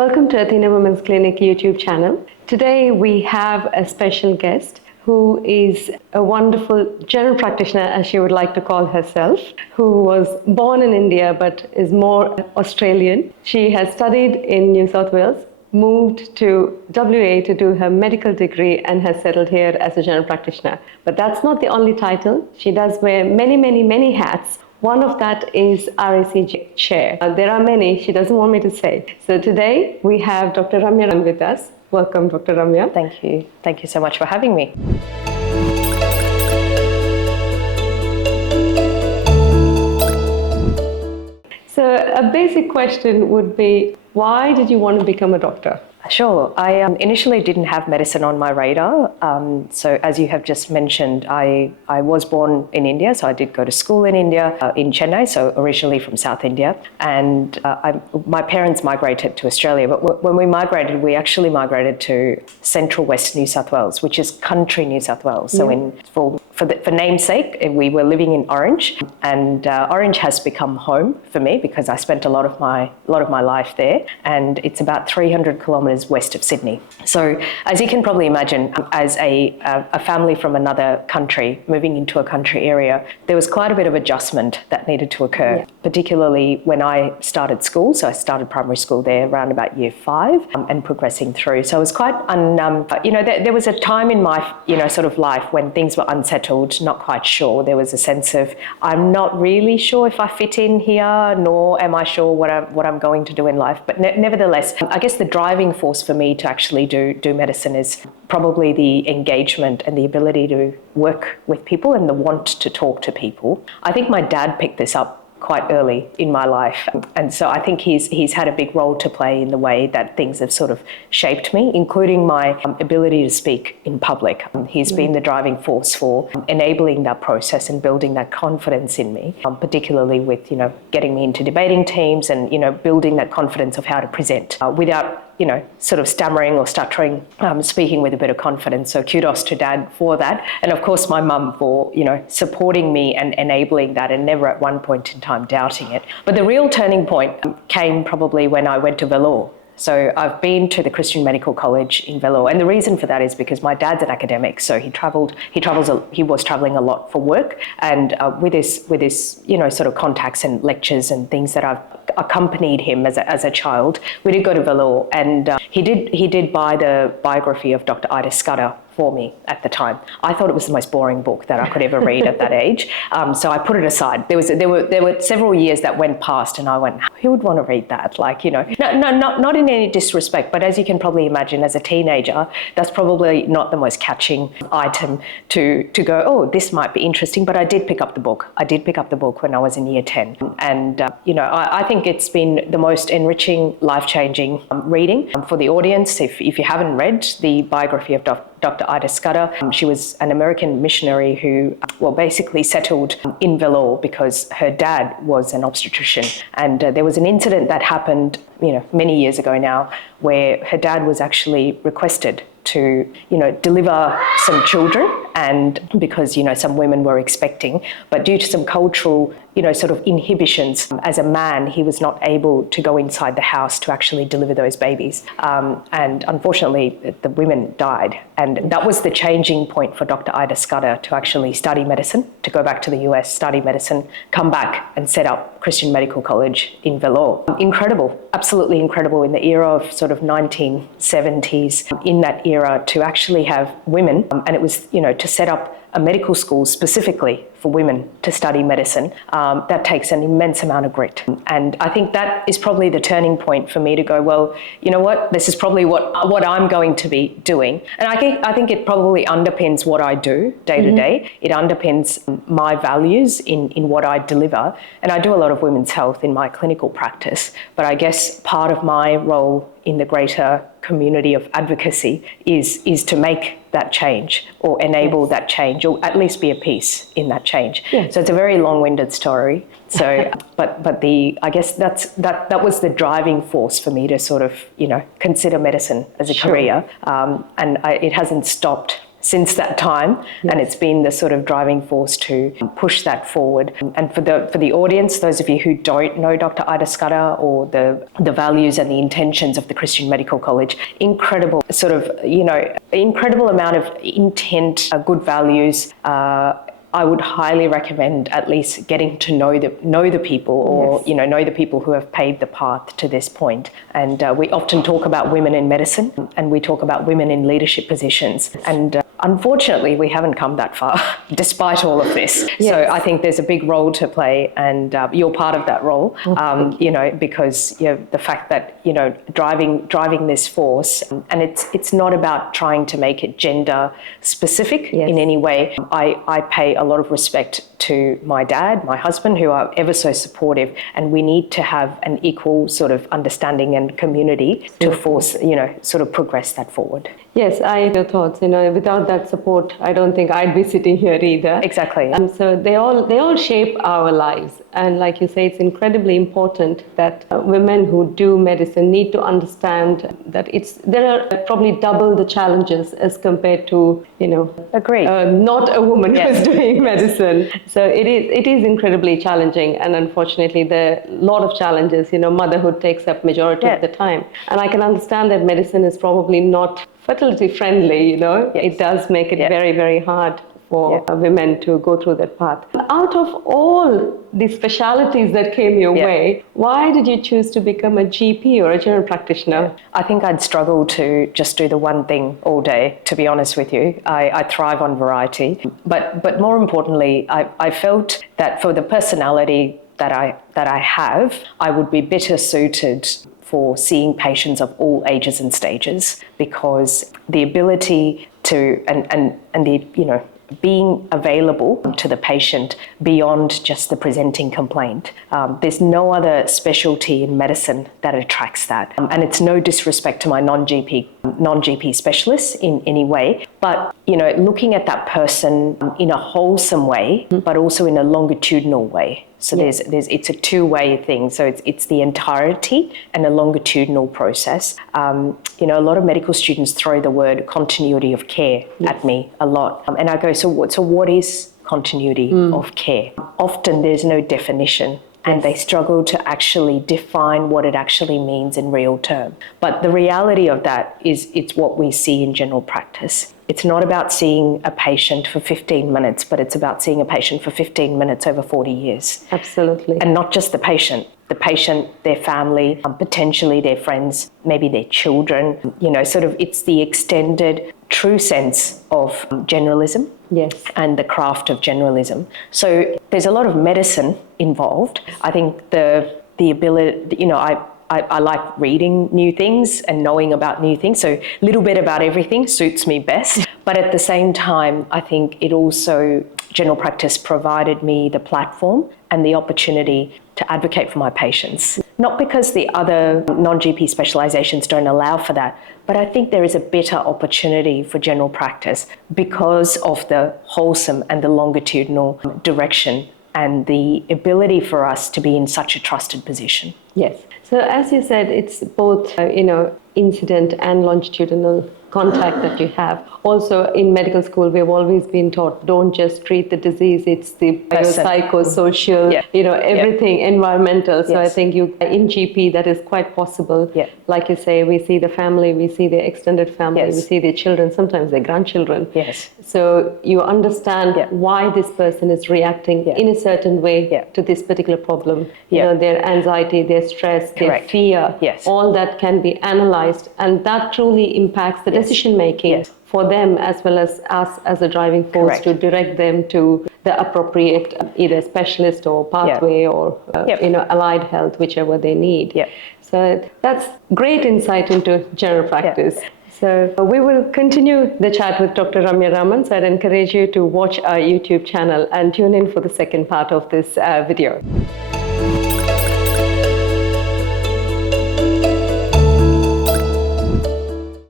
Welcome to Athena Women's Clinic YouTube channel. Today we have a special guest who is a wonderful general practitioner, as she would like to call herself, who was born in India but is more Australian. She has studied in New South Wales, moved to WA to do her medical degree and has settled here as a general practitioner. But that's not the only title. She does wear many hats. One of that is RACG chair. There are many, she doesn't want me to say. So today we have Dr. Ramya Raman with us. Welcome, Dr. Ramya. Thank you. Thank you so much for having me. So a basic question would be, why did you want to become a doctor? Sure. I initially didn't have medicine on my radar. So as you have just mentioned, I was born in India, so I did go to school in India, in Chennai, so originally from South India. And my parents migrated to Australia, but when we migrated, we actually migrated to central west New South Wales, which is country New South Wales. So for namesake, we were living in Orange, and Orange has become home for me because I spent a lot of my life there, and it's about 300 kilometres west of Sydney. So as you can probably imagine, as a family from another country moving into a country area, there was quite a bit of adjustment that needed to occur, particularly when I started school. So I started primary school there around about year 5 and progressing through. So it was quite, there was a time in my, sort of life when things were unsettled, not quite sure. There was a sense of, I'm not really sure if I fit in here, nor am I sure what I'm going to do in life. But nevertheless, I guess the driving force for me to actually do medicine is probably the engagement and the ability to work with people and the want to talk to people. I think my dad picked this up quite early in my life, and so I think he's had a big role to play in the way that things have sort of shaped me, including my ability to speak in public. He's been the driving force for enabling that process and building that confidence in me, particularly with getting me into debating teams and building that confidence of how to present without sort of stammering or stuttering, speaking with a bit of confidence. So kudos to Dad for that. And of course, my mum for, supporting me and enabling that and never at one point in time doubting it. But the real turning point came probably when I went to Vellore. So I've been to the Christian Medical College in Vellore, and the reason for that is because my dad's an academic, so he was traveling a lot for work, and with his sort of contacts and lectures and things that I've accompanied him as a child, we did go to Vellore, and he did buy the biography of Dr. Ida Scudder for me at the time. I thought it was the most boring book that I could ever read at that age, so I put it aside. There were several years that went past, and I went, who would want to read that? Not in any disrespect, but as you can probably imagine, as a teenager, that's probably not the most catching item to go, oh, this might be interesting. But I did pick up the book. I did pick up the book when I was in year 10, and I think it's been the most enriching, life-changing reading for the audience. If you haven't read the biography of Dr. Ida Scudder, she was an American missionary who, basically settled in Vellore because her dad was an obstetrician. And there was an incident that happened, many years ago now, where her dad was actually requested to, deliver some children, and because, some women were expecting, but due to some cultural, sort of inhibitions, as a man, he was not able to go inside the house to actually deliver those babies. And unfortunately, the women died. And that was the changing point for Dr. Ida Scudder to actually study medicine, to go back to the US, study medicine, come back and set up Christian Medical College in Vellore. Incredible, absolutely incredible in the era of sort of 1970s, in that era to actually have women, and it was, to set up a medical school specifically for women to study medicine, that takes an immense amount of grit. And I think that is probably the turning point for me to go, well, you know what, this is probably what I'm going to be doing. And I think it probably underpins what I do day to day. It underpins my values in what I deliver. And I do a lot of women's health in my clinical practice. But I guess part of my role in the greater community of advocacy is to make that change or enable that change, or at least be a piece in that change. So it's a very long-winded story. So, but I guess that was the driving force for me to sort of consider medicine as a career, and it hasn't stopped since that time, and it's been the sort of driving force to push that forward. And for the audience, those of you who don't know Dr. Ida Scudder or the values and the intentions of the Christian Medical College, incredible incredible amount of intent, good values. I would highly recommend at least getting to know the people, or know the people who have paved the path to this point. And we often talk about women in medicine, and we talk about women in leadership positions. And unfortunately, we haven't come that far, despite all of this. Yes. So I think there's a big role to play, and you're part of that role. Because the fact that driving this force, and it's not about trying to make it gender specific in any way. I pay a lot of respect to my dad, my husband, who are ever so supportive, and we need to have an equal sort of understanding and community to force, sort of progress that forward. Yes, I have your thoughts. Without that support, I don't think I'd be sitting here either. Exactly. So they all shape our lives, and like you say, it's incredibly important that women who do medicine need to understand that there are probably double the challenges as compared to Agree. Not a woman who's doing medicine. So it is incredibly challenging, and unfortunately there are a lot of challenges. Motherhood takes up majority of the time, and I can understand that medicine is probably not fertility friendly. It does make it very, very hard for women to go through that path. Out of all the specialities that came your way, why did you choose to become a GP or a general practitioner? I think I'd struggle to just do the one thing all day, to be honest with you. I thrive on variety. But more importantly, I felt that for the personality that I have, I would be better suited for seeing patients of all ages and stages, because the ability to and the being available to the patient beyond just the presenting complaint. There's no other specialty in medicine that attracts that. And it's no disrespect to my non-GP specialists in any way, but looking at that person in a wholesome way, but also in a longitudinal way. So it's a two-way thing. So it's the entirety and a longitudinal process. A lot of medical students throw the word continuity of care at me a lot. And I go, so what is continuity of care? Often there's no definition, and they struggle to actually define what it actually means in real term. But the reality of that is it's what we see in general practice. It's not about seeing a patient for 15 minutes, but it's about seeing a patient for 15 minutes over 40 years. Absolutely. And not just the patient, their family, potentially their friends, maybe their children, it's the extended true sense of generalism. Yes. And the craft of generalism. So there's a lot of medicine involved. I think the ability, I like reading new things and knowing about new things. So a little bit about everything suits me best. But at the same time, I think it also, general practice provided me the platform and the opportunity to advocate for my patients. Not because the other non-GP specializations don't allow for that, but I think there is a better opportunity for general practice because of the wholesome and the longitudinal direction and the ability for us to be in such a trusted position. Yes. So as you said, it's both, incident and longitudinal contact that you have. Also in medical school, we've always been taught, don't just treat the disease, it's the biopsychosocial, everything, environmental. So I think in GP, that is quite possible. Yeah. Like you say, we see the family, we see the extended family, we see their children, sometimes their grandchildren. Yes. So you understand why this person is reacting in a certain way to this particular problem. Their anxiety, their stress, their fear, all that can be analyzed, and that truly impacts the decision making for them as well as us as a driving force to direct them to the appropriate either specialist or pathway or allied health, whichever they need. So that's great insight into general practice. So we will continue the chat with Dr. Ramya Raman. So I'd encourage you to watch our YouTube channel and tune in for the second part of this video.